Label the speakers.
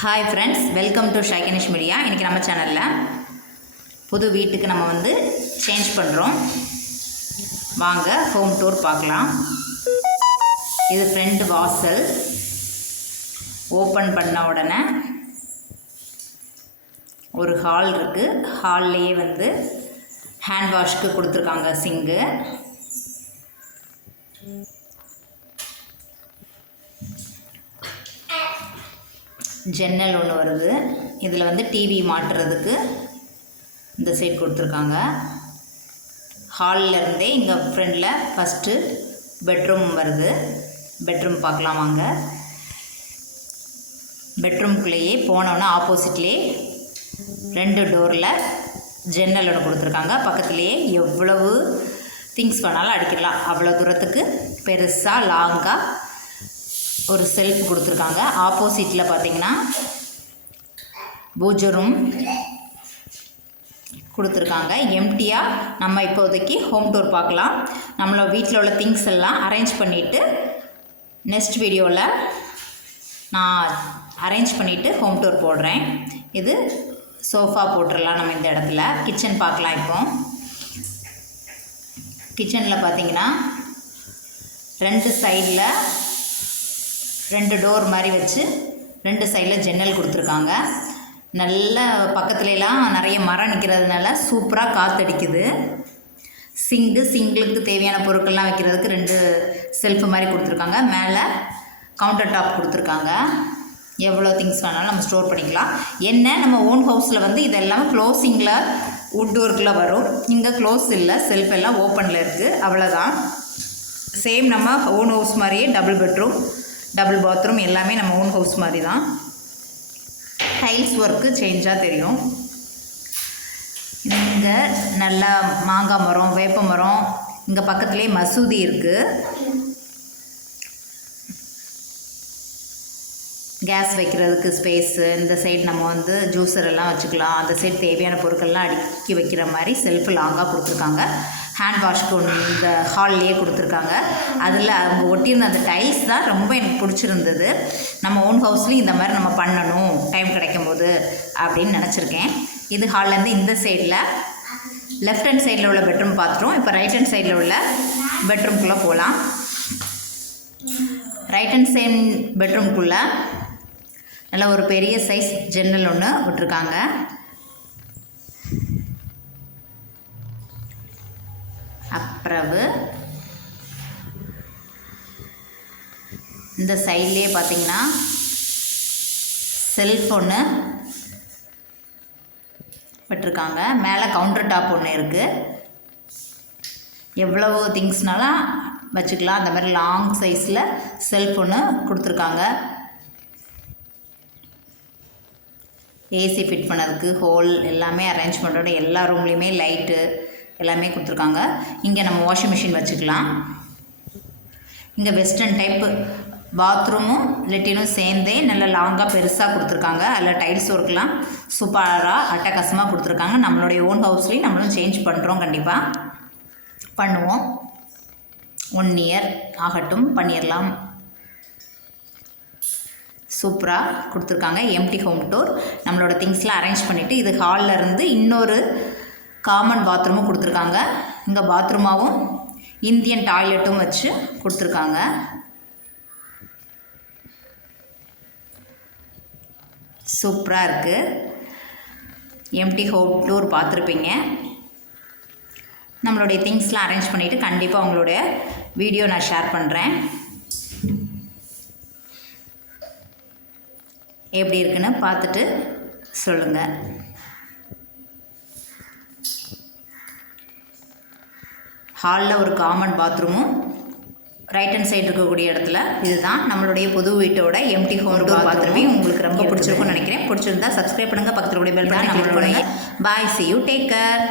Speaker 1: Hi friends welcome to ஷைகனிஷ் media இன்றைக்கி நம்ம சேனலில் புது வீட்டுக்கு நம்ம வந்து சேஞ்ச் பண்ணுறோம் வாங்க ஹோம் டூர் பார்க்கலாம். இது ஃப்ரண்ட் வாசல். ஓப்பன் பண்ண உடனே ஒரு ஹால் இருக்குது ஹால்லையே வந்து ஹேண்ட் வாஷ்க்கு கொடுத்துருக்காங்க சிங்கு ஜன்னல் ஒன்று வருது. இதில் வந்து டிவி மாட்டுறதுக்கு இந்த சைட் கொடுத்துருக்காங்க. ஹாலில் இருந்தே இங்கே ஃப்ரெண்டில் ஃபஸ்ட்டு பெட்ரூம் வருது. பெட்ரூம் பார்க்கலாம் வாங்க. பெட்ரூம்குள்ளேயே போனோன்னே ஆப்போசிட்லேயே ரெண்டு டோரில் ஜன்னல் ஒன்று கொடுத்துருக்காங்க. பக்கத்துலேயே எவ்வளவு திங்ஸ் வேணாலும் அடிக்கலாம். அவ்வளோ தூரத்துக்கு பெருசாக லாங்காக ஒரு செல்ஃப் கொடுத்துருக்காங்க. ஆப்போசிட்டில் பார்த்தீங்கன்னா பூஜை ரூம் கொடுத்துருக்காங்க. எம்டியாக நம்ம இப்போதைக்கு ஹோம் டூர் பார்க்கலாம். நம்மளோட வீட்டில் உள்ள திங்ஸ் எல்லாம் அரேஞ்ச் பண்ணிவிட்டு நெக்ஸ்ட் வீடியோவில் நான் அரேஞ்ச் பண்ணிவிட்டு ஹோம் டூர் போடுறேன். இது சோஃபா போட்டுடலாம் நம்ம இந்த இடத்துல. கிச்சன் பார்க்கலாம் இப்போ. கிச்சனில் பார்த்தீங்கன்னா ரெண்டு சைடில் ரெண்டு டோர் மாதிரி வச்சு ரெண்டு சைடில் ஜன்னல் கொடுத்துருக்காங்க. நல்ல பக்கத்துலலாம் நிறைய மரம் நிற்கிறதுனால சூப்பராக காற்றடிக்குது சிங்கு சிங்களுக்கு தேவையான பொருட்கள்லாம் வைக்கிறதுக்கு ரெண்டு செல்ஃப் மாதிரி கொடுத்துருக்காங்க. மேலே கவுண்டர் டாப் கொடுத்துருக்காங்க. எவ்வளோ திங்ஸ் வேணாலும் நம்ம ஸ்டோர் பண்ணிக்கலாம். என்ன? நம்ம ஓன் ஹவுஸில் வந்து இதெல்லாம் க்ளோஸிங்கில் வுட் ஒர்க்கில் வரும். இங்கே க்ளோஸ் இல்லை செல்ஃப் எல்லாம் ஓப்பனில் இருக்குது அவ்வளோதான் சேம் நம்ம ஓன் ஹவுஸ் மாதிரியே டபுள் பெட்ரூம் டபுள் பாத்ரூம் எல்லாமே நம்ம ஓன் ஹவுஸ் மாதிரி தான் டைல்ஸ் ஒர்க்கு சேஞ்சாக தெரியும். இங்கே நல்லா மாங்காய் மரம் வேப்ப மரம் இங்கே பக்கத்துலேயே மசூதி இருக்குது கேஸ் வைக்கிறதுக்கு ஸ்பேஸு இந்த சைடு நம்ம வந்து ஜூஸர் எல்லாம் வச்சுக்கலாம். அந்த சைடு தேவையான பொருட்கள்லாம் அடுக்கி வைக்கிற மாதிரி செல்ஃப் லாங்காக கொடுத்துருக்காங்க. ஹேண்ட் வாஷ்க்கு ஒன்று இந்த ஹால்லையே கொடுத்துருக்காங்க. அதில் அவங்க ஒட்டியிருந்த அந்த டைல்ஸ் தான் ரொம்ப எனக்கு பிடிச்சிருந்தது. நம்ம ஓன் ஹவுஸ்லேயும் இந்த மாதிரி நம்ம பண்ணணும் டைம் கிடைக்கும் போது அப்படின்னு நினச்சிருக்கேன். இது ஹால்லேருந்து இந்த சைடில் லெஃப்ட் ஹேண்ட் சைடில் உள்ள பெட்ரூம் பார்த்துட்டோம் இப்போ ரைட் ஹேண்ட் சைடில் உள்ள பெட்ரூம்குள்ளே போகலாம் ரைட் ஹேண்ட் சைட் பெட்ரூம்குள்ளே நல்ல ஒரு பெரிய சைஸ் ஜன்னல் ஒன்று விட்டுருக்காங்க. அப்புறவு இந்த சைட்லேயே பார்த்தீங்கன்னா செல்ஃப் ஒன்று விட்டுருக்காங்க. மேலே கவுண்டர் டாப் ஒன்று இருக்குது எவ்வளவு திங்ஸ்னாலும் வச்சுக்கலாம். அந்த மாதிரி லாங் சைஸில் செல்ஃப் ஒன்று கொடுத்துருக்காங்க. ஏசி ஃபிட் பண்ணதுக்கு ஹோல் எல்லாமே அரேஞ்ச்மெண்ட்டோட எல்லா ரூம்லேயுமே லைட்டு எல்லாமே கொடுத்துருக்காங்க. இங்கே நம்ம வாஷிங் மிஷின் வச்சுக்கலாம். இங்கே வெஸ்டர்ன் டைப்பு பாத்ரூமும் லெட்டினும் சேர்ந்தே நல்ல லாங்காக பெருசாக கொடுத்துருக்காங்க. அதில் டைல்ஸ் ஒர்க்லாம் சூப்பராக அட்டகாசமாக கொடுத்துருக்காங்க. நம்மளுடைய ஓன் ஹவுஸ்லேயும் நம்மளும் சேஞ்ச் பண்ணுறோம் கண்டிப்பாக பண்ணுவோம். ஒன் இயர் ஆகட்டும் பண்ணிடலாம் சூப்பராக கொடுத்துருக்காங்க. எம்டி ஹோம் டூர் நம்மளோட திங்ஸ்லாம் அரேஞ்ச் பண்ணிவிட்டு இது ஹாலில் இருந்து இன்னொரு காமன் பாத்ரூமும் கொடுத்துருக்காங்க. இங்கே பாத்ரூமாகவும் இந்தியன் டாய்லெட்டும் வச்சு கொடுத்துருக்காங்க. சூப்பராக இருக்குது எம்டி ஹோம் டூர் பார்த்துருப்பீங்க நம்மளுடைய திங்ஸ்லாம் அரேஞ்ச் பண்ணிவிட்டு கண்டிப்பாக உங்களுடைய வீடியோ நான் ஷேர் பண்ணுறேன் எப்படி இருக்குன்னு பார்த்துட்டு சொல்லுங்கள் ஹாலில் ஒரு காமன் பாத்ரூமும் ரைட் ஹேண்ட் சைடு இருக்கக்கூடிய இடத்துல இதுதான் நம்மளுடைய புது வீட்டோட எம்டி ஹோம் டூர் பாத்ரூமே உங்களுக்கு ரொம்ப பிடிச்சிருக்கும்னு நினைக்கிறேன். பிடிச்சிருந்தா சப்ஸ்கிரைப் பண்ணுங்கள் பக்கத்தில் கூட பெல் பண்ணி நம்மளுடைய bye see you take care